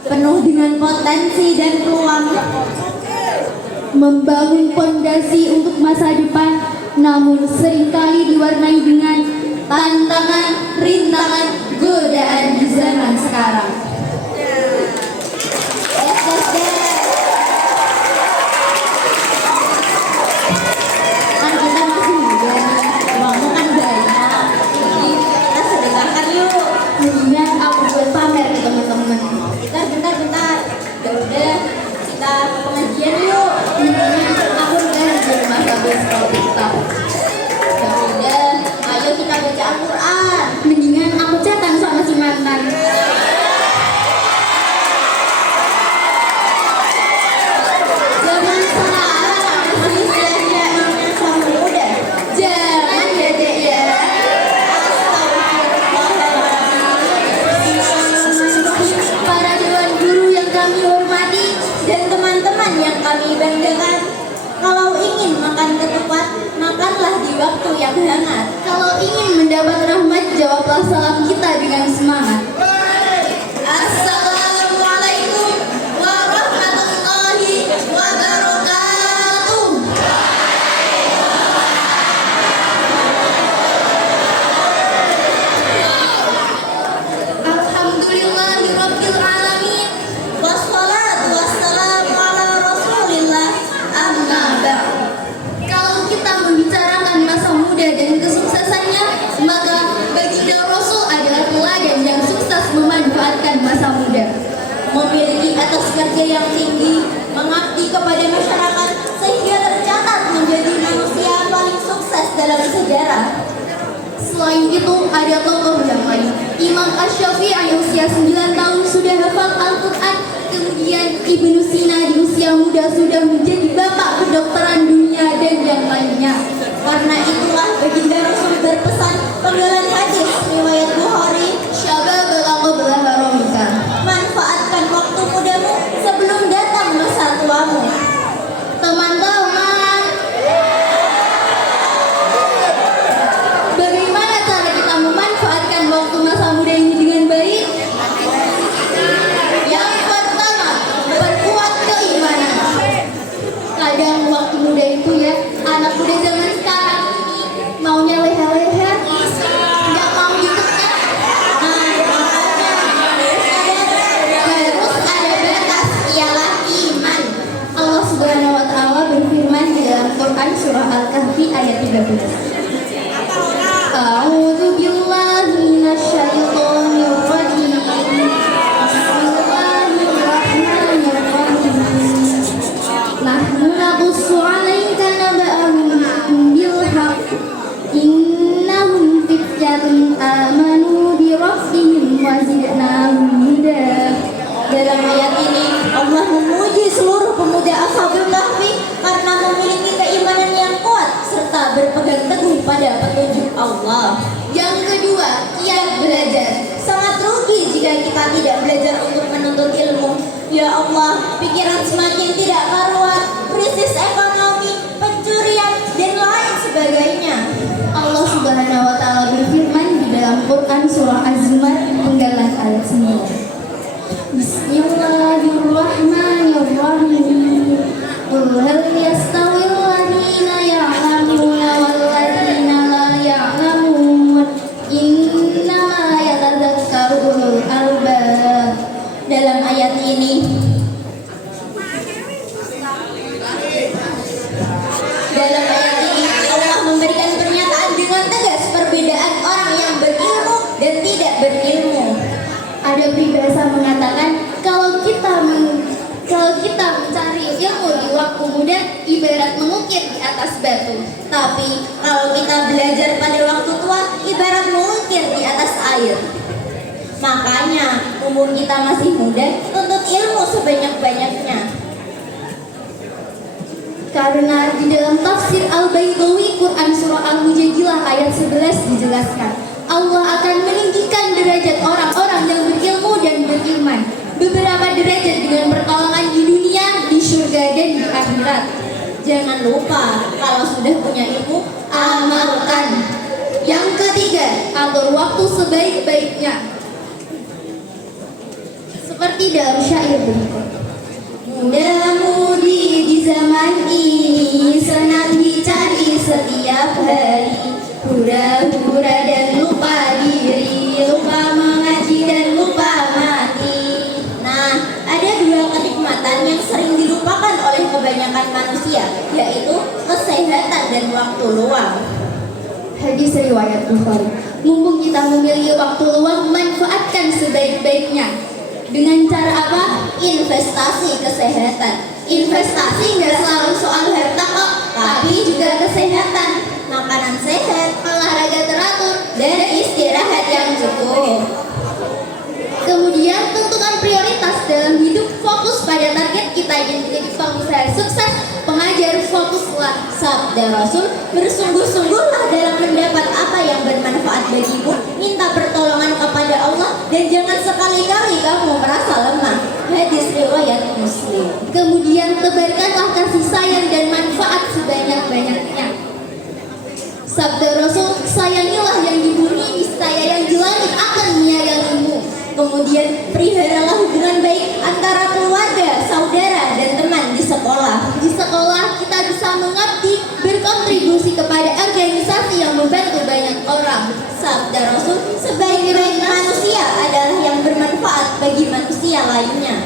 penuh dengan potensi dan peluang, membangun fondasi untuk masa depan, namun seringkali diwarnai dengan tantangan, rintangan, godaan di zaman sekarang. Kan kita masih muda nih, uangmu kan banyak, jadi kita sedekahkan yuk. Mendingan aku buat pamer ke teman-teman. Bentar, udah kita pengajian yuk. Mendingan aku udah di rumah bagus kalau kita. Udah, ayo kita baca Al-Quran. Mendingan aku chatan sama si mantan. Zaman sekarang masih sia-sia sama muda. Jangan ya dek ya. Para dewan guru yang kami hormati dan teman-teman yang kami banggakan, kalau ingin makan ketupat, makanlah di waktu yang hangat. Kalau ingin mendapat rahmat, jawablah salam kita dengan semangat. Assalamualaikum warahmatullahi wabarakatuh. Alhamdulillahirabbil alamin. Wassalatu wassalamu ala Rasulillah. Amma ba'd. Kalau kita membicarakan masa muda dan kesuksesannya, maka baginda Rasul adalah teladan yang sukses memanfaatkan masa muda. Memiliki etos kerja yang tinggi, mengabdi kepada masyarakat sehingga tercatat menjadi manusia paling sukses dalam sejarah. Selain itu, ada tokoh yang lain. Imam Asy-Syafi'i yang usia 9 tahun sudah hafal Al-Quran. Kemudian Ibnu Sina di usia muda sudah menjadi bapak kedokteran dunia dan yang lainnya. Karena itulah baginda Rasul berpesan penggalan hadis riwayat Bukhari, syababal qabla haramika. Manfaatkan waktu mudamu sebelum datang masa tuamu. Teman-teman, bagaimana cara kita memanfaatkan waktu masa muda ini dengan baik? Yang pertama, perkuat keimanan. Kadang waktu muda itu ya, anak muda zaman sekarang ini maunya leha-leha, nggak mau ditekan. Harus ada batas, ialah iman. Allah Subhanahu wa Ta'ala berfirman di dalam Quran surah Al-Kahfi ayat 13. A'udzu billahi minasyaitonir rajim. Bismillahirrahmanirrahim. Nahnu naqussu 'alaika naba'ahum bil haqq. Innahum fityatun amanu bi rabbihim wa zidnahum huda. Dalam ayat ini Allah memuji seluruh pemuda Ashabul Kahfi karena memiliki keimanan yang kuat serta berpegang teguh pada petunjuk Allah. Yang kedua, giat belajar. Sangat rugi jika kita tidak belajar untuk menuntut ilmu. Ya Allah, pikiran semakin tidak karuan, krisis ekonomi, pencurian, dan lain sebagainya. Allah Subhanahu wa Ta'ala berfirman di dalam Quran surah Az-Zumar penggalan ayat 9. Bismillahirrahmanirrahim. Qul hal yastawil ladzina ya'lamuna wal ladzina la ya'lamun. Innama yatadzakkaru ulul albab. Dalam ayat ini Allah memberikan pernyataan dengan tegas perbedaan orang yang berilmu dan tidak berilmu. Ada peribahasa mengatakan kalau kita mencari ilmu di waktu muda ibarat mengukir di atas batu. Tapi kalau kita belajar pada waktu tua ibarat mengukir di atas air. Makanya umur kita masih muda, tuntut ilmu sebanyak-banyaknya. Karena di dalam tafsir Al-Baydawi Quran surah Al-Mujadilah ayat 11 dijelaskan, Allah akan meninggikan derajat orang-orang yang berilmu dan beriman. Beberapa derajat dengan pertolongan di dunia, di surga dan di akhirat. Jangan lupa kalau sudah punya ilmu, amalkan. Yang ketiga, atur waktu sebaik-baiknya. Seperti dalam syair berikut. Muda-mudi di zaman ini senang dicari setiap hari, hura-hura dan lupa diri, lupa mengaji dan lupa mati. Nah, ada dua kenikmatan yang sering dilupakan oleh kebanyakan manusia, yaitu kesehatan dan waktu luang. Hadis riwayat Bukhari. Mumpung kita memiliki waktu luang, manfaatkan sebaik-baiknya. Dengan cara apa? Investasi kesehatan. Investasi nggak selalu soal harta kok, tapi juga kesehatan. Makanan sehat, olahraga teratur, dan istirahat yang cukup. Kemudian tentukan prioritas dalam hidup, fokus pada target kita ingin menjadi pengusaha sukses, pengajar, fokuslah. Sabda Rasul, bersungguh-sungguhlah dalam mendapat apa yang bermanfaat bagimu, minta pertolongan kepada Allah, dan jangan sekali-kali kamu merasa lemah. Hadis riwayat Muslim. Kemudian tebarkanlah kasih sayang dan manfaat sebanyak-banyaknya. Sabda Rasul, sayangilah yang di bumi, niscaya yang di langit akan menyayangimu. Kemudian peliharalah hubungan baik antara keluarga, saudara, dan teman di sekolah. Di sekolah kita bisa mengabdi, berkontribusi kepada organisasi yang membantu banyak orang. Sabda Rasul, sebaik-baik manusia adalah yang bermanfaat bagi manusia lainnya.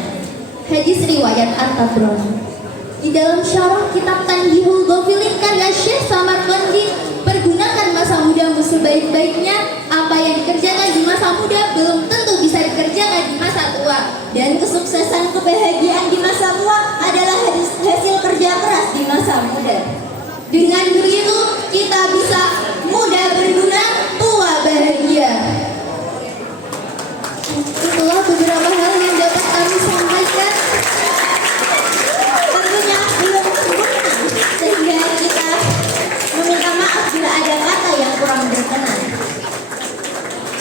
Hadis riwayat At-Tabrani. Di dalam syarah kitab Tanbihul Ghafilin karya Syekh Samarqandi, pergunakan masa mudamu sebaik-baiknya. Apa yang dikerjakan di masa muda belum tentu bisa dikerjakan di masa tua. Dan kesuksesan kebahagiaan di masa tua adalah hasil kerja keras di masa muda. Dengan begitu kita bisa muda berguna, tua bahagia. Itulah beberapa hal yang dapat kami sampaikan. Tentunya belum sempurna, sehingga kita meminta maaf bila ada kata yang kurang berkenan.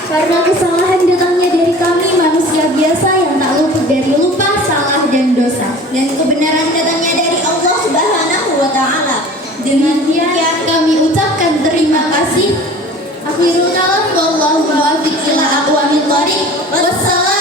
Karena kesalahan datangnya dari kami manusia biasa yang tak luput dari lupa, salah, dan dosa. Dan kebenaran datangnya dari Allah Subhanahu wa Ta'ala. Dengan demikian kami ucapkan terima kasih. Akhirul kalam, wallahu muwaffiq ila aqwamit thoriq. Wassalam.